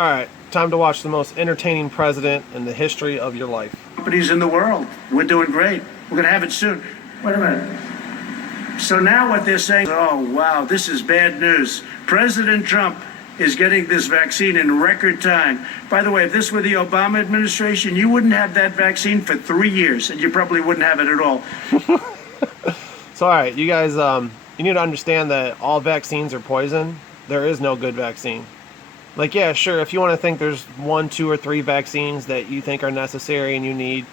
All right, time to watch the most entertaining president in the history of your life. Companies in the world. We're doing great. We're going to have it soon. Wait a minute. So now what they're saying, oh, wow, this is bad news. President Trump is getting this vaccine in record time. By the way, if this were the Obama administration, you wouldn't have that vaccine for 3 years, and you probably wouldn't have it at all. So, all right, you guys, you need to understand that all vaccines are poison. There is no good vaccine. Like, yeah, sure, if you want to think there's 1, 2, or 3 vaccines that you think are necessary and you need,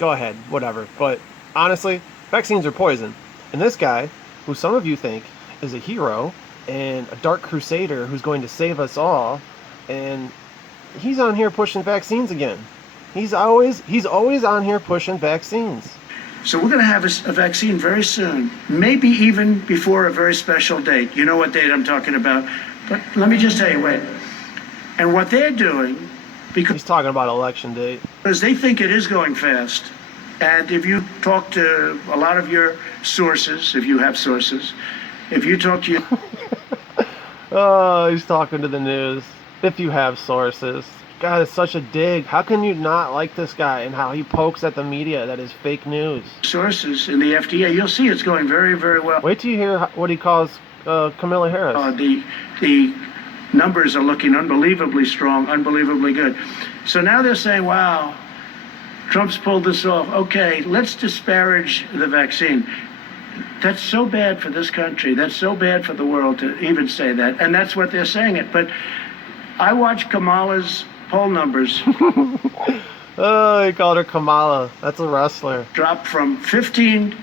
go ahead, whatever. But honestly, vaccines are poison. And this guy, who some of you think is a hero and a dark crusader who's going to save us all, and he's on here pushing vaccines again. He's always on here pushing vaccines. So we're going to have a vaccine very soon, maybe even before a very special date. You know what date I'm talking about. But let me just tell you, wait. And what they're doing, because He's talking about election date. they think it is going fast. And if you talk to a lot of your sources, if you have sources, if you talk to your... Oh, he's talking to the news. If you have sources. God, it's such a dig. How can you not like this guy and how he pokes at the media that is fake news? sources in the FDA, you'll see it's going very, very well. Wait till you hear what he calls Kamala Harris. The numbers are looking unbelievably strong, unbelievably good. So now they're saying, wow, Trump's pulled this off. Okay, let's disparage the vaccine. That's so bad for this country. That's so bad for the world to even say that. And that's what they're saying it. But I watch Kamala's poll numbers Oh, he called her Kamala. That's a wrestler. drop from 15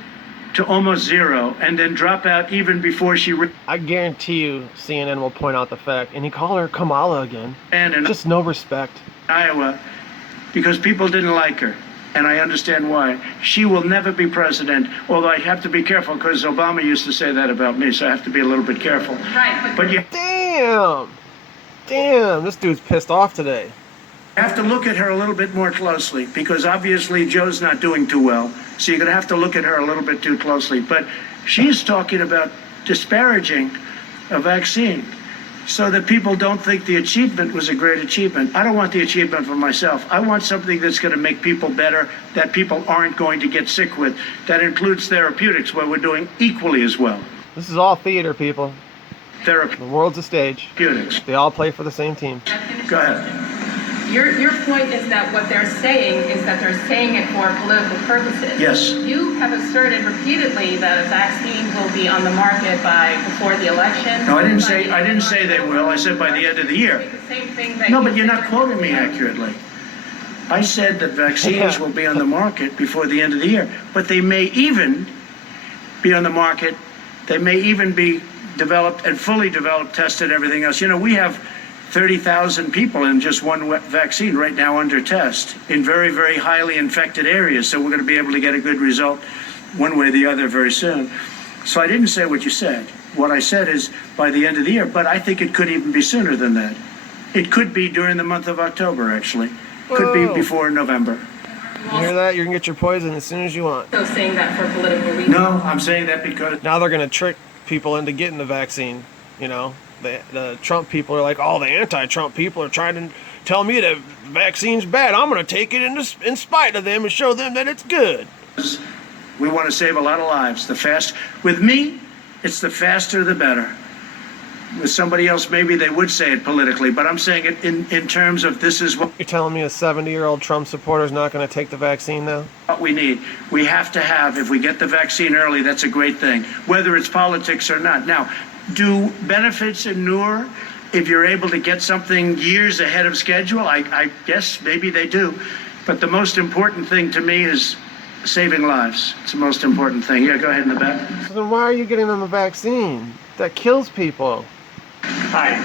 to almost 0, and then drop out even before she I guarantee you CNN will point out the fact. And he called her Kamala again. ran in Just no respect. Iowa because people didn't like her. And I understand why. She will never be president, although I have to be careful because Obama used to say that about me, so I have to be a little bit careful. Right. But you Damn, this dude's pissed off today. have to look at her a little bit more closely because obviously Joe's not doing too well. So you're going to have to look at her a little bit too closely. But she's talking about disparaging a vaccine so that people don't think the achievement was a great achievement. I don't want the achievement for myself. I want something that's going to make people better, that people aren't going to get sick with. That includes therapeutics, where we're doing equally as well. This is all theater, people. The world's a stage. Therapeutics. They all play for the same team. Go ahead. Your point is that what they're saying is that they're saying it for political purposes. Yes. You have asserted repeatedly that a vaccine will be on the market before the election. No, I didn't say they will. I said by the end of the year. The same thing that No, but you're not quoting me accurately. I said that vaccines Yeah. will be on the market before the end of the year, but they may even be on the market. They may even be developed and fully developed, tested, everything else. You know, we have 30,000 people in just one vaccine right now under test in very, very highly infected areas. So we're going to be able to get a good result one way or the other very soon. So I didn't say what you said. What I said is by the end of the year, but I think it could even be sooner than that. It could be during the month of October, actually. Could be Whoa. before November. You hear that? You're going to get your poison as soon as you want. Also saying that for political reasons. No, I'm saying that because Now they're going to trick people into getting the vaccine. You know, the Trump people are like, oh, the anti-Trump people are trying to tell me that vaccine's bad. I'm going to take it in spite of them and show them that it's good. we want to save a lot of lives. With me, it's the faster the better. With somebody else, maybe they would say it politically, but I'm saying it in terms of this is what You're telling me a 70-year-old Trump supporter is not going to take the vaccine now? we need. We have to have, if we get the vaccine early, that's a great thing, whether it's politics or not. Now, do benefits inure if you're able to get something years ahead of schedule? I guess maybe they do. But the most important thing to me is saving lives. It's the most important thing. Yeah, go ahead in the back. So then why are you getting them a vaccine? That kills people. Hi.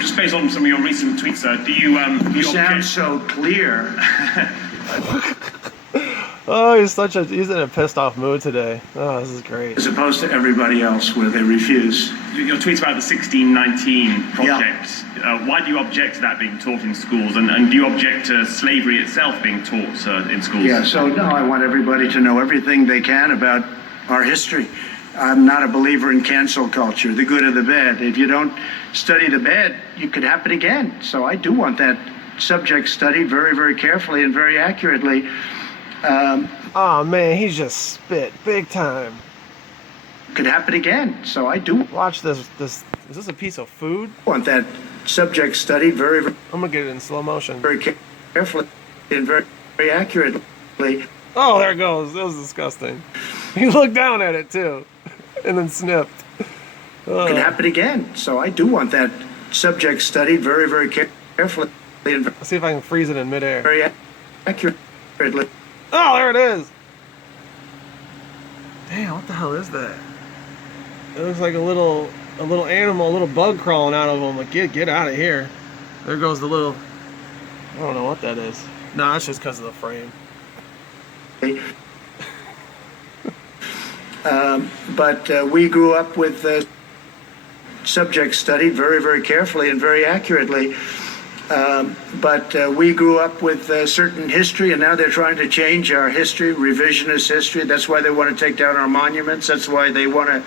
Just based on some of your recent tweets, sir, do you You sound so clear. Oh, he's in a pissed off mood today. Oh, this is great. As opposed to everybody else where they refuse. your tweets about the 1619 project? Why do you object to that being taught in schools, and do you object to slavery itself being taught in schools? Yeah, so no, I want everybody to know everything they can about our history. I'm not a believer in cancel culture, the good or the bad. If you don't study the bad, it could happen again. So I do want that subject studied very, very carefully and very accurately. Oh man, he's just spit big time. Could happen again. So I do Watch this. Is this a piece of food? want that subject studied very, very, I'm gonna get it in slow motion. very carefully and very, very accurately. Oh, there it goes. That was disgusting. He looked down at it too, and then sniffed. Could happen again. So I do want that subject studied very, very carefully and Let's see if I can freeze it in midair. very accurately. Oh, there it is. Damn, what the hell is that? It looks like a little animal, a little bug crawling out of him. Like, get out of here. There goes the little. I don't know what that is. No, that's just because of the frame. But we grew up with subjects studied very, very carefully and very accurately. But we grew up with certain history, and now they're trying to change our history, revisionist history. That's why they want to take down our monuments. That's why they want to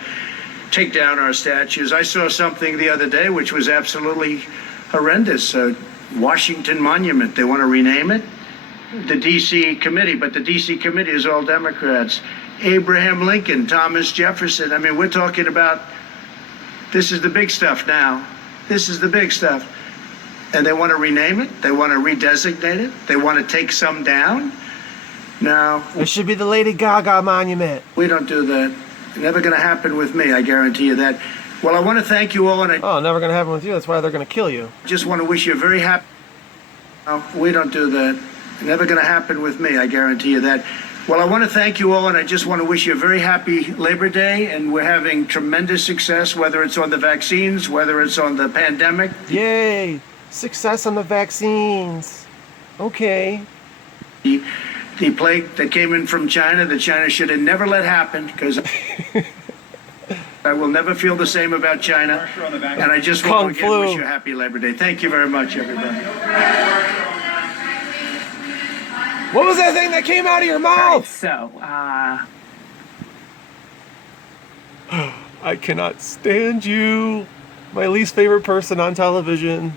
take down our statues. I saw something the other day which was absolutely horrendous. Washington Monument, they want to rename it. The D.C. committee, but the D.C. committee is all Democrats. Abraham Lincoln, Thomas Jefferson. I mean, we're talking about, this is the big stuff now. This is the big stuff. And they want to rename it. They want to redesignate it. They want to take some down. No, It should be the Lady Gaga monument. we don't do that. Never going to happen with me, I guarantee you that. Well, I want to thank you all, and I Oh, never gonna happen with you. That's why they're gonna kill you. just want to wish you a very happy. No, we don't do that. Never going to happen with me, I guarantee you that. Well, I want to thank you all, and I just want to wish you a very happy Labor Day, and we're having tremendous success, whether it's on the vaccines, whether it's on the pandemic. Yay! Success on the vaccines. Okay. The plague that came in from China, that China should have never let happen, because I will never feel the same about China. And I just Kung want to again flu. wish you a happy Labor Day. Thank you very much, everybody. What was that thing that came out of your mouth? So, I cannot stand you. My least favorite person on television.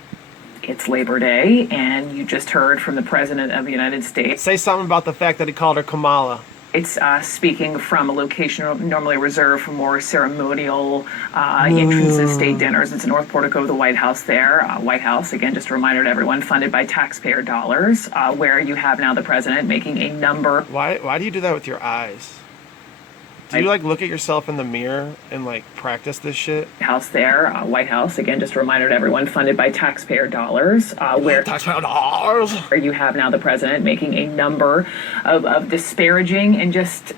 it's Labor Day, and you just heard from the President of the United States. Say something about the fact that he called her Kamala. It's speaking from a location normally reserved for more ceremonial entrances, state dinners. It's in North Portico of the White House there. White House, again, just a reminder to everyone, funded by taxpayer dollars, where you have now the President making a number. Why do you do that with your eyes? Do you like look at yourself in the mirror and like practice this shit? House there, White House, again, just a reminder to everyone, funded by taxpayer dollars, where you have now the President making a number of disparaging and just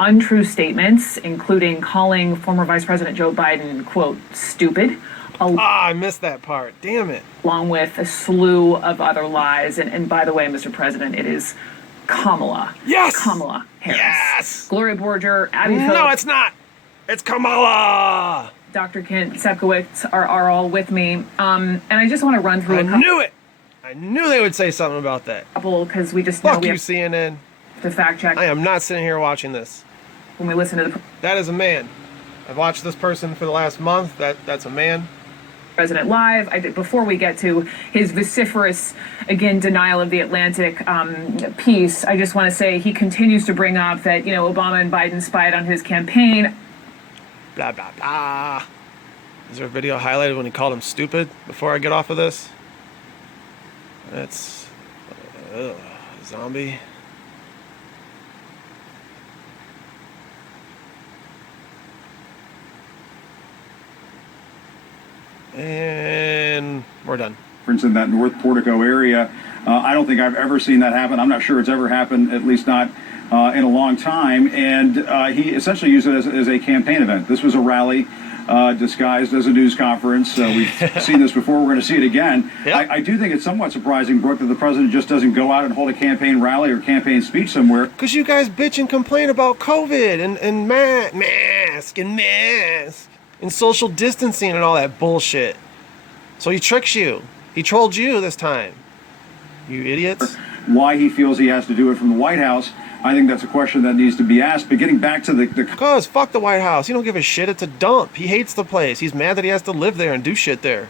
untrue statements, including calling former Vice President Joe Biden, quote, stupid, I missed that part. Damn it. along with a slew of other lies. And by the way, Mr. President, it is Kamala. Yes! Kamala Harris. Yes! Gloria Borger, Abby No, Phillips, it's not. It's Kamala. Dr. Kent Sepkowitz are all with me. And I just want to run through I a knew it. I knew they would say something about that. couple, because we just know Fuck we you, have CNN. to fact check I am not sitting here watching this. when we listen to the That is a man. I've watched this person for the last month. That's a man. President live. I did, before we get to his vociferous, again, denial of the Atlantic piece, I just want to say he continues to bring up that, Obama and Biden spied on his campaign. Blah, blah, blah. Is there a video highlighted when he called him stupid before I get off of this? That's... zombie. And we're done. In that North Portico area. I don't think I've ever seen that happen. I'm not sure it's ever happened, at least not in a long time. And he essentially used it as a campaign event. This was a rally disguised as a news conference. We've seen this before. We're going to see it again. Yep. I do think it's somewhat surprising, Brooke, that the president just doesn't go out and hold a campaign rally or campaign speech somewhere. Because you guys bitch and complain about COVID and mask and social distancing and all that bullshit. So he tricks you. He trolled you this time. You idiots. Why he feels he has to do it from the White House. I think that's a question that needs to be asked. But getting back to the Cause fuck the White House. He don't give a shit. It's a dump. He hates the place. He's mad that he has to live there and do shit there.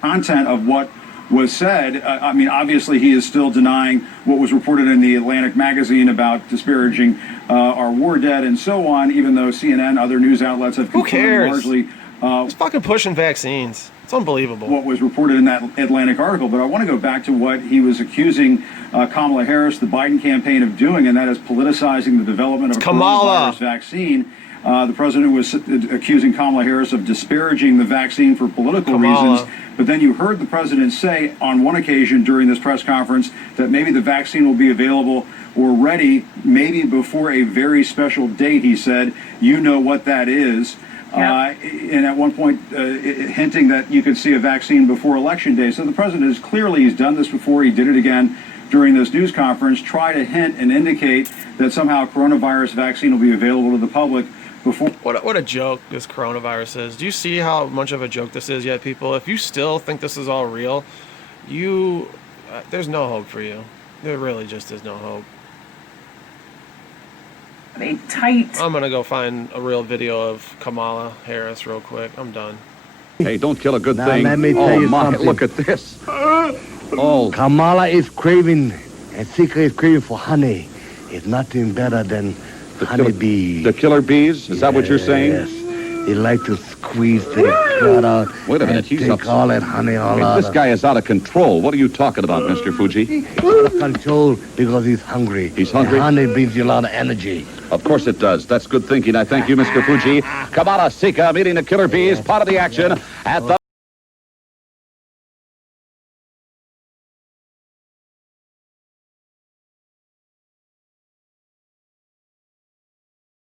content of what was said, I mean, obviously he is still denying what was reported in the Atlantic magazine about disparaging our war dead and so on, even though CNN, other news outlets have Who cares? largely He's fucking pushing vaccines. It's unbelievable. what was reported in that Atlantic article. But I want to go back to what he was accusing Kamala Harris, the Biden campaign, of doing, and that is politicizing the development of a Kamala. coronavirus vaccine. The president was accusing Kamala Harris of disparaging the vaccine for political reasons. But then you heard the president say on one occasion during this press conference that maybe the vaccine will be available or ready maybe before a very special date, he said. You know what that is. Yep. And at one point hinting that you could see a vaccine before Election Day. So the president is clearly, he's done this before, he did it again during this news conference, try to hint and indicate that somehow a coronavirus vaccine will be available to the public before. What a joke this coronavirus is. Do you see how much of a joke this is yet, people? If you still think this is all real, there's no hope for you. There really just is no hope. A tight. I'm gonna go find a real video of Kamala Harris real quick. I'm done. Hey, don't kill a good Now, thing. let me tell you something. Look at this. Oh, Kamala is craving, and secret is craving for honey. It's nothing better than honeybees. the killer bees? Is that what you're saying? Yes. They like to squeeze the blood out. Wait a minute, and he's take up- all that honey all Hey, out. this guy is out of control. What are you talking about, Mr. Fuji? Out of control because he's hungry. He's hungry? And honey brings you a lot of energy. Of course it does. That's good thinking. I thank you, Mr. Fuji. Kamala Sika meeting the killer bees, part of the action at the